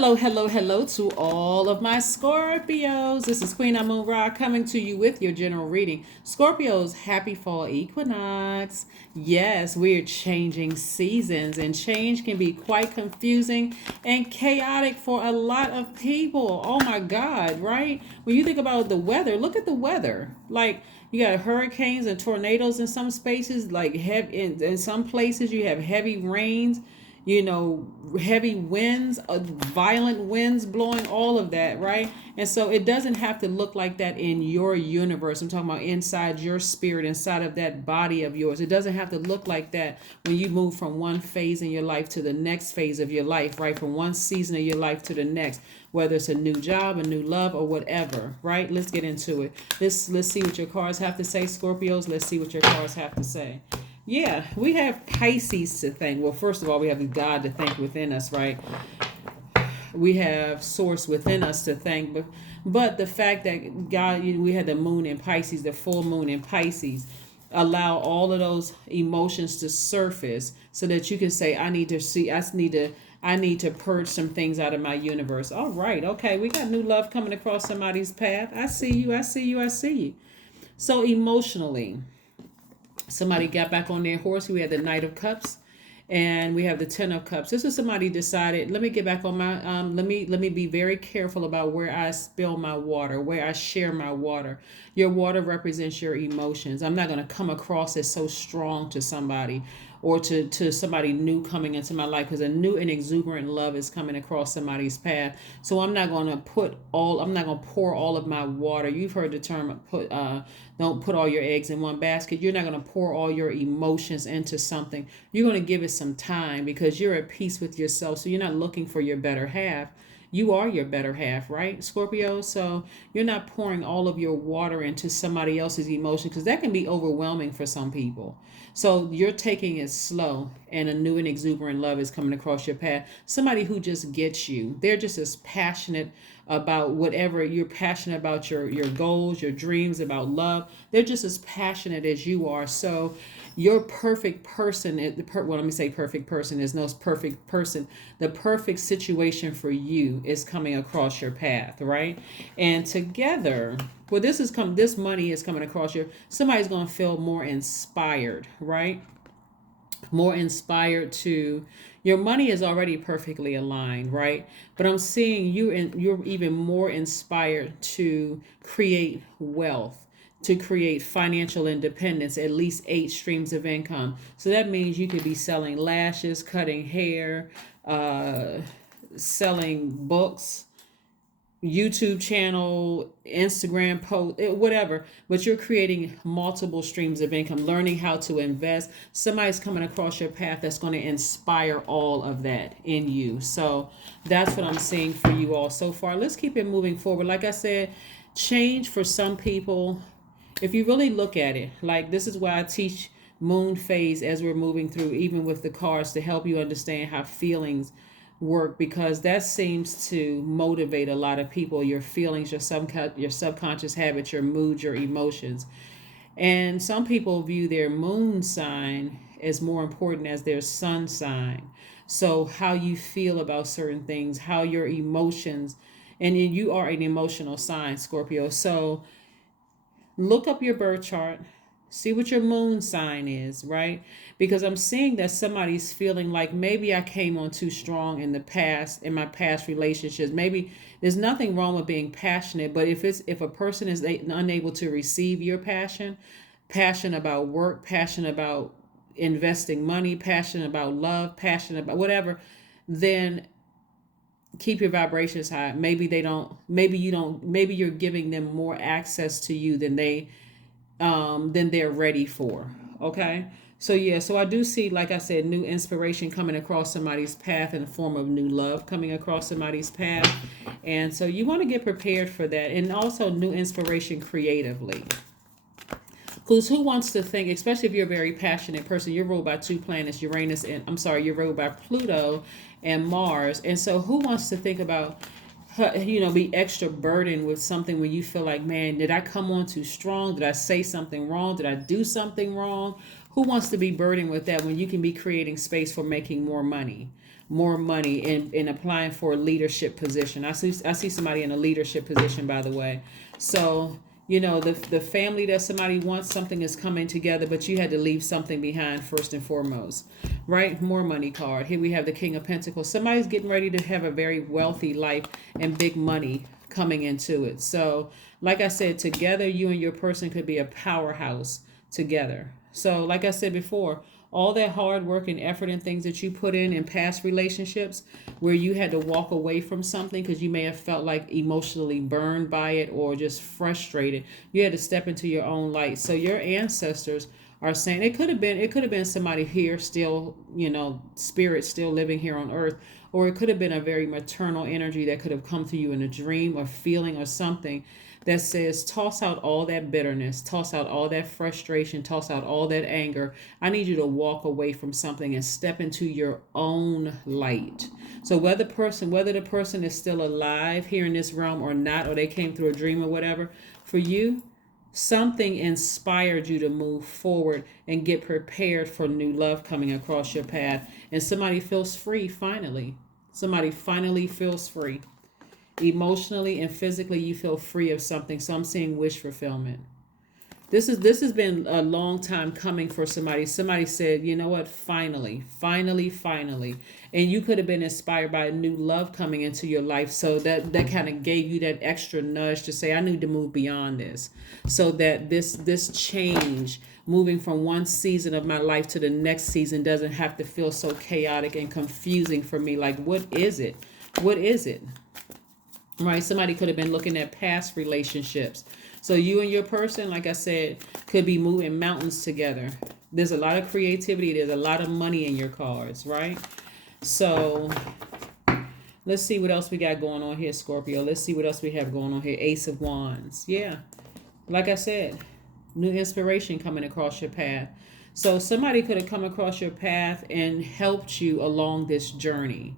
Hello to all of my Scorpios. This is Queen Amun Ra coming to you with your general reading. Scorpios, happy fall equinox. Yes, we're changing seasons, and change can be quite confusing and chaotic for a lot of people. Oh my God, right? When you think about the weather, look at the weather. Like, you got hurricanes and tornadoes in some spaces, like in some places you have heavy rains, heavy winds, violent winds blowing, all of that, right? And so it doesn't have to look like that in your universe. I'm talking about inside your spirit, inside of that body of yours. It doesn't have to look like that when you move from one phase in your life to the next phase of your life, right? From one season of your life to the next, whether it's a new job, a new love, or whatever, right? Let's get into it. Let's see what your cards have to say, Scorpios. Let's see what your cards have to say. Yeah, we have Pisces to thank. Well, first of all, we have God to thank within us, right? We have Source within us to thank, but the fact that God, we had the moon in Pisces, the full moon in Pisces, allow all of those emotions to surface so that you can say, I need to purge some things out of my universe. All right, okay, we got new love coming across somebody's path. I see you, I see you, I see you. So emotionally, somebody got back on their horse. We had the Knight of Cups, and we have the Ten of Cups. This is somebody decided, let me get back on my let me be very careful about where I spill my water, where I share my water. Your water represents your emotions. I'm not going to come across as so strong to somebody, or to somebody new coming into my life, because a new and exuberant love is coming across somebody's path. So I'm not going to pour all of my water. You've heard the term, don't put all your eggs in one basket. You're not going to pour all your emotions into something. You're going to give it some time, because you're at peace with yourself. So you're not looking for your better half. You are your better half, right, Scorpio? So you're not pouring all of your water into somebody else's emotion, because that can be overwhelming for some people. So you're taking it slow, and a new and exuberant love is coming across your path. Somebody who just gets you. They're just as passionate about whatever you're passionate about, your goals, your dreams, about love. They're just as passionate as you are. So your perfect person, let me say perfect person. There's no perfect person. The perfect situation for you is coming across your path, right? And together, well, this money is coming across somebody's going to feel more inspired, right? More inspired to, your money is already perfectly aligned, right? But I'm seeing you're even more inspired to create wealth, to create financial independence, at least 8 streams of income. So that means you could be selling lashes, cutting hair, selling books, YouTube channel, Instagram post, whatever, but you're creating multiple streams of income, learning how to invest. Somebody's coming across your path that's going to inspire all of that in you. So that's what I'm seeing for you all so far. Let's keep it moving forward. Like I said, change for some people, if you really look at it, like, this is why I teach moon phase as we're moving through, even with the cards, to help you understand how feelings work, because that seems to motivate a lot of people. Your feelings, your subconscious habits, your moods, your emotions. And some people view their moon sign as more important as their sun sign. So how you feel about certain things, how your emotions, and you are an emotional sign, Scorpio. So look up your birth chart, see what your moon sign is, right? Because I'm seeing that somebody's feeling like, maybe I came on too strong in the past, in my past relationships. Maybe there's nothing wrong with being passionate, but if a person is unable to receive your passion about work, passion about investing money, passion about love, passion about whatever, then keep your vibrations high. Maybe you're giving them more access to you than they're ready for. Okay. So yeah, so I do see, like I said, new inspiration coming across somebody's path in the form of new love coming across somebody's path. And so you want to get prepared for that. And also new inspiration creatively. Because who wants to think, especially if you're a very passionate person, you're ruled by 2 planets, you're ruled by Pluto and Mars. And so who wants to think about, be extra burdened with something when you feel like, man, did I come on too strong? Did I say something wrong? Did I do something wrong? Who wants to be burdened with that when you can be creating space for making more money and applying for a leadership position? I see somebody in a leadership position, by the way. So, the family that somebody wants, something is coming together, but you had to leave something behind first and foremost, right? More money card. Here we have the King of Pentacles. Somebody's getting ready to have a very wealthy life and big money coming into it. So, like I said, together, you and your person could be a powerhouse together. So, like I said before, all that hard work and effort and things that you put in past relationships where you had to walk away from something because you may have felt like emotionally burned by it or just frustrated, you had to step into your own light. So your ancestors are saying it could have been somebody here still, spirit still living here on earth, or it could have been a very maternal energy that could have come to you in a dream or feeling or something that says, toss out all that bitterness, toss out all that frustration, toss out all that anger. I need you to walk away from something and step into your own light. So whether the person is still alive here in this realm or not, or they came through a dream or whatever, for you, something inspired you to move forward and get prepared for new love coming across your path. And somebody feels free finally. Somebody finally feels free. Emotionally and physically, you feel free of something. So I'm seeing wish fulfillment. This has been a long time coming for somebody. Somebody said, you know what, finally. And you could have been inspired by a new love coming into your life. So that kind of gave you that extra nudge to say, I need to move beyond this. So that this change, moving from one season of my life to the next season, doesn't have to feel so chaotic and confusing for me. Like, what is it? What is it? Right? Somebody could have been looking at past relationships. So you and your person, like I said, could be moving mountains together. There's a lot of creativity. There's a lot of money in your cards, right? So let's see what else we got going on here, Scorpio. Let's see what else we have going on here. Ace of Wands. Yeah. Like I said, new inspiration coming across your path. So somebody could have come across your path and helped you along this journey.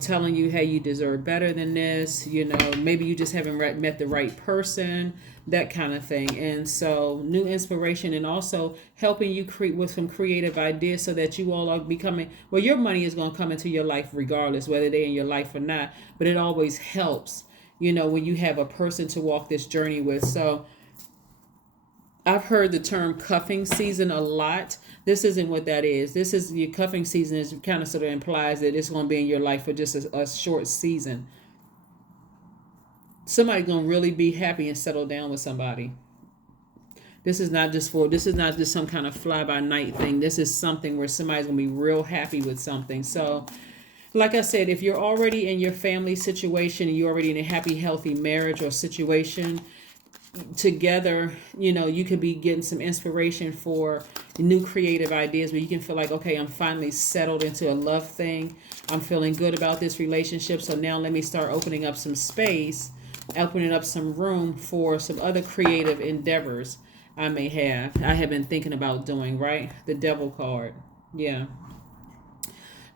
Telling you, hey, you deserve better than this. Maybe you just haven't met the right person, that kind of thing. And so new inspiration, and also helping you create with some creative ideas so that you all are becoming, well, your money is going to come into your life regardless, whether they're in your life or not. But it always helps, when you have a person to walk this journey with. So I've heard the term cuffing season a lot. This isn't what that is. This is your cuffing season is kind of sort of implies that it's going to be in your life for just a short season. Somebody's going to really be happy and settle down with somebody. This is not just some kind of fly by night thing. This is something where somebody's going to be real happy with something. So like I said, if you're already in your family situation and you're already in a happy, healthy marriage or situation, together, you could be getting some inspiration for new creative ideas where you can feel like, okay, I'm finally settled into a love thing. I'm feeling good about this relationship. So now let me start opening up some space, opening up some room for some other creative endeavors I have been thinking about doing, right? The Devil card. Yeah.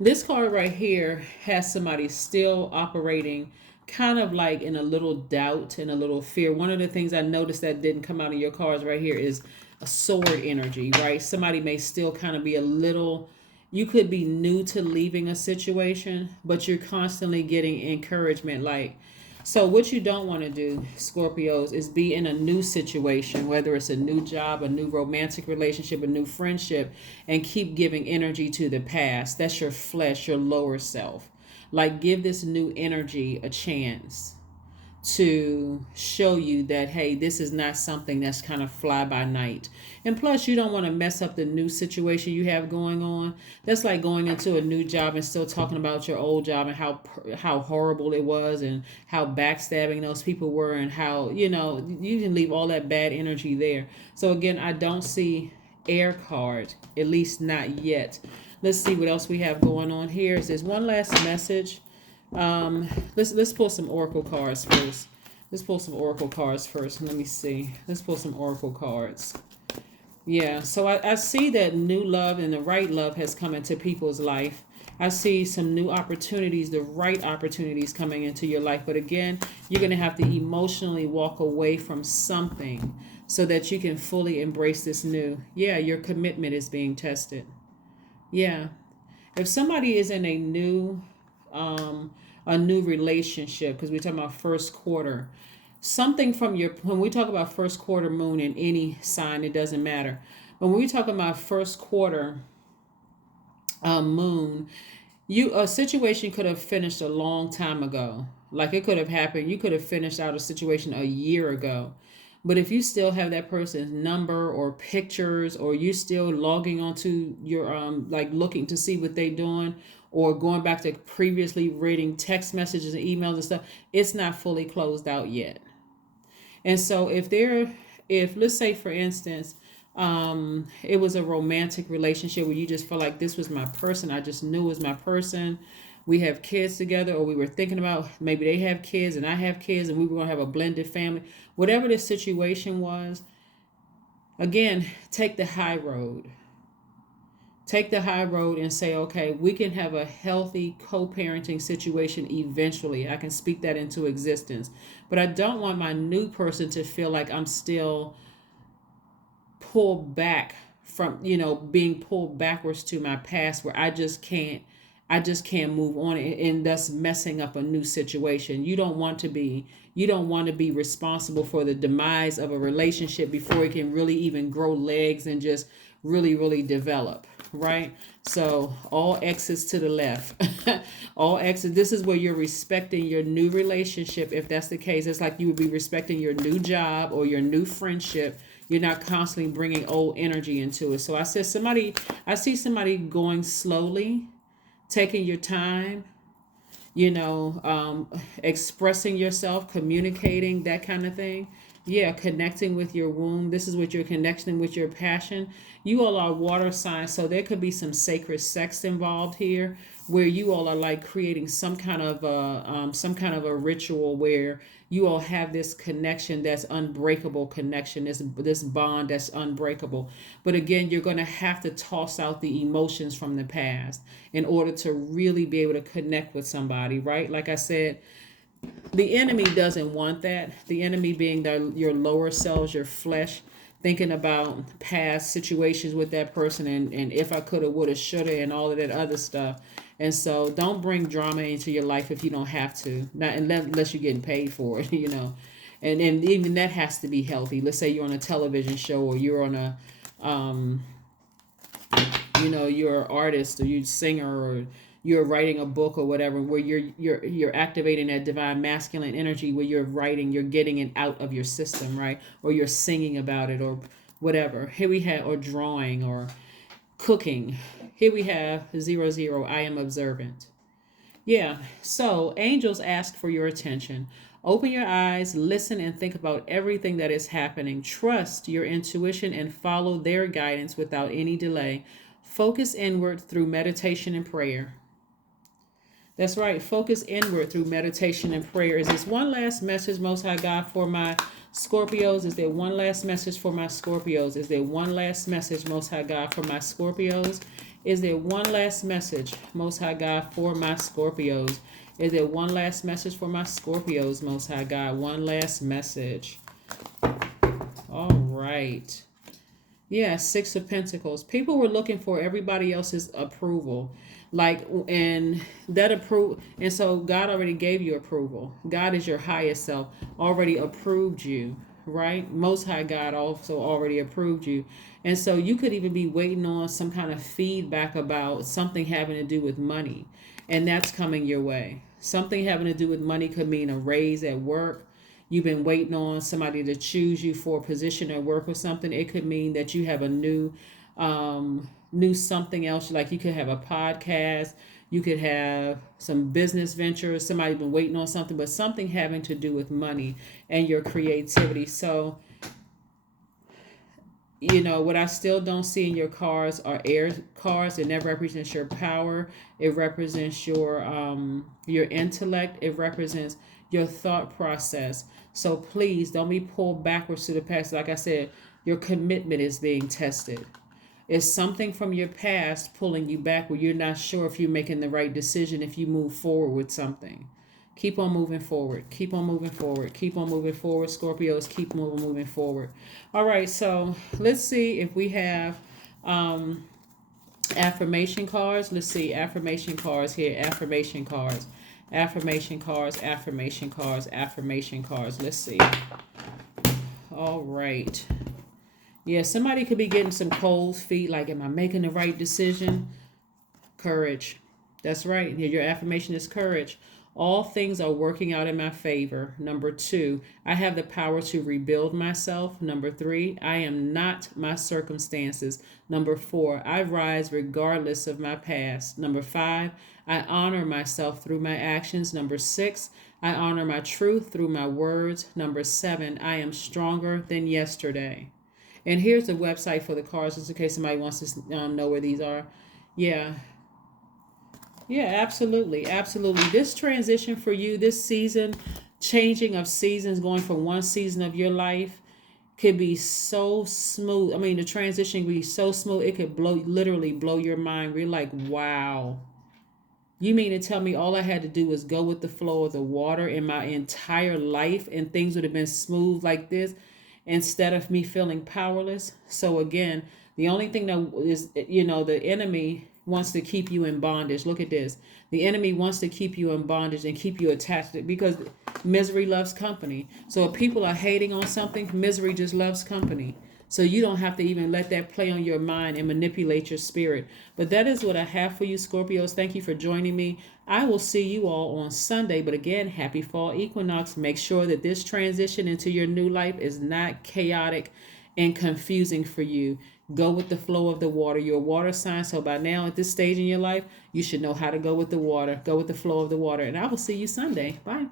This card right here has somebody still operating kind of like in a little doubt and a little fear. One of the things I noticed that didn't come out of your cards right here is a sword energy, right? Somebody may still kind of be you could be new to leaving a situation, but you're constantly getting encouragement. So what you don't want to do, Scorpios, is be in a new situation, whether it's a new job, a new romantic relationship, a new friendship, and keep giving energy to the past. That's your flesh, your lower self. Give this new energy a chance to show you that, hey, this is not something that's kind of fly by night. And plus, you don't want to mess up the new situation you have going on. That's like going into a new job and still talking about your old job and how horrible it was and how backstabbing those people were and how, you can leave all that bad energy there. So again, I don't see air card, at least not yet. Let's see what else we have going on here. There's one last message. Let's pull some oracle cards first. Let me see. Let's pull some oracle cards. Yeah, so I see that new love and the right love has come into people's life. I see some new opportunities, the right opportunities coming into your life. But again, you're going to have to emotionally walk away from something so that you can fully embrace this new. Yeah, your commitment is being tested. Yeah. If somebody is in um, a new relationship, because we're talking about first quarter, something from your, when we talk about first quarter moon in any sign, it doesn't matter. But when we talk about first quarter moon, you, a situation could have finished a long time ago. Like it could have happened. You could have finished out a situation a year ago. But if you still have that person's number or pictures, or you still logging onto your like looking to see what they're doing, or going back to previously reading text messages and emails and stuff, it's not fully closed out yet. And so if let's say for instance, it was a romantic relationship where you just felt like this was my person, I just knew it was my person. We have kids together, or we were thinking about maybe they have kids and I have kids, and we were going to have a blended family. Whatever the situation was, again, take the high road. Take the high road and say, okay, we can have a healthy co-parenting situation eventually. I can speak that into existence. But I don't want my new person to feel like I'm still pulled back from, being pulled backwards to my past, where I just can't move on, and thus messing up a new situation. You don't want to be responsible for the demise of a relationship before it can really even grow legs and just really really develop, right? So all exits to the left. All exits. This is where you're respecting your new relationship. If that's the case, it's like you would be respecting your new job or your new friendship. You're not constantly bringing old energy into it. So I see somebody going slowly, taking your time, expressing yourself, communicating, that kind of thing. Yeah, connecting with your womb. This is what you're connecting with, your passion. You all are water signs, so there could be some sacred sex involved here, where you all are like creating some kind of a ritual where you all have this connection that's unbreakable connection, this bond that's unbreakable. But again, you're going to have to toss out the emotions from the past in order to really be able to connect with somebody, right? Like I said, the enemy doesn't want that. The enemy being your lower selves, your flesh, thinking about past situations with that person, and if I coulda, woulda, shoulda, and all of that other stuff. And so don't bring drama into your life if you don't have to. Not unless you're getting paid for it, And even that has to be healthy. Let's say you're on a television show, or you're on a um, you're an artist, or you're a singer, or you're writing a book or whatever, where you're activating that divine masculine energy, where you're writing, you're getting it out of your system, right? Or you're singing about it, or whatever. Here we have, or drawing, or cooking. Here we have 00, I am observant. Yeah. So angels ask for your attention. Open your eyes, listen, and think about everything that is happening. Trust your intuition and follow their guidance without any delay. Focus inward through meditation and prayer. That's right. Focus inward through meditation and prayer. Is this one last message, Most High God, for my Scorpios? Is there one last message for my Scorpios? Is there one last message, Most High God, for my Scorpios? Is there one last message, Most High God, for my Scorpios? Is there one last message for my Scorpios, Most High God? One last message. All right. Yeah, Six of Pentacles. People were looking for everybody else's approval. Like, and that approve, and so God already gave you approval. God is your highest self, already approved you, right? Most High God also already approved you. And so you could even be waiting on some kind of feedback about something having to do with money. And that's coming your way. Something having to do with money could mean a raise at work. You've been waiting on somebody to choose you for a position at work or something. It could mean that you have a new something else. Like you could have a podcast, you could have some business ventures. Somebody been waiting on something, but something having to do with money and your creativity. So what I still don't see in your cards are air cards. It never represents your power. It represents your intellect. It represents your thought process. So please don't be pulled backwards to the past. Like I said, your commitment is being tested. It's something from your past pulling you back where you're not sure if you're making the right decision if you move forward with something. Keep on moving forward. Keep on moving forward. Keep on moving forward. Scorpios, keep moving forward. All right, so let's see if we have affirmation cards. Let's see, affirmation cards here. Affirmation cards. Affirmation cards. Affirmation cards. Affirmation cards. Let's see. All right. Yeah, somebody could be getting some cold feet. Like, am I making the right decision? Courage. That's right. Your affirmation is courage. All things are working out in my favor. Number 2, I have the power to rebuild myself. Number 3, I am not my circumstances. Number 4, I rise regardless of my past. Number 5, I honor myself through my actions. Number 6, I honor my truth through my words. Number 7, I am stronger than yesterday. And here's the website for the cards, just in case somebody wants to know where these are. Yeah, yeah, absolutely. Absolutely. This transition for you, this season, changing of seasons, going from one season of your life could be so smooth. I mean, the transition could be so smooth. It could literally blow your mind. We're like, wow. You mean to tell me all I had to do was go with the flow of the water in my entire life and things would have been smooth like this instead of me feeling powerless? So again, the only thing that is, the enemy wants to keep you in bondage. Look at this. The enemy wants to keep you in bondage and keep you attached to it because misery loves company. So if people are hating on something, misery just loves company. So you don't have to even let that play on your mind and manipulate your spirit. But that is what I have for you, Scorpios. Thank you for joining me. I will see you all on Sunday. But again, happy fall equinox. Make sure that this transition into your new life is not chaotic and confusing for you. Go with the flow of the water. You're a water sign. So by now, at this stage in your life, you should know how to go with the water. Go with the flow of the water. And I will see you Sunday. Bye.